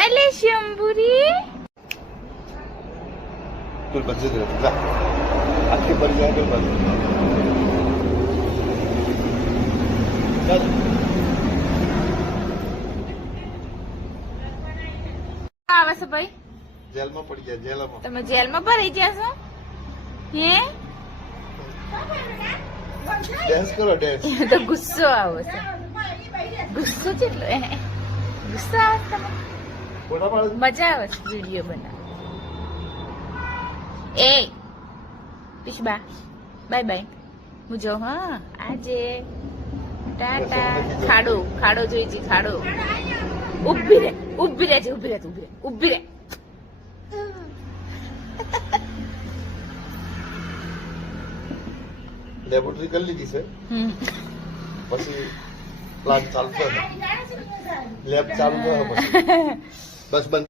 અલે શંભુરી તું બચે જ જા આખી પર જાય તો બસ ચાલ આવે છે ભાઈ જેલમાં પડી જાય જેલમાં તમે જેલમાં ભરાઈ ગયા છો હે ડેન્સ કરો ડેન્સ તો ગુસ્સો આવે છે ગુસ્સો કેટલો ગુસ્સો આવે છે તમને ફોટા પાડ મજા આવે છે વિડીયો બનાવ એ પિશબા બાય બાય હું જાઉં હા આજે ટાટા ખાડો ખાડો જોઈ જી ખાડો ઉભી રે ઉભી રે ઉભી રે ઉભી રે ઉભી રે લેબોરેટરી કરી લીધી છે પછી પ્લાન્ટ ચાલુ થયો લેબ ચાલુ થયો પછી બસ બંધ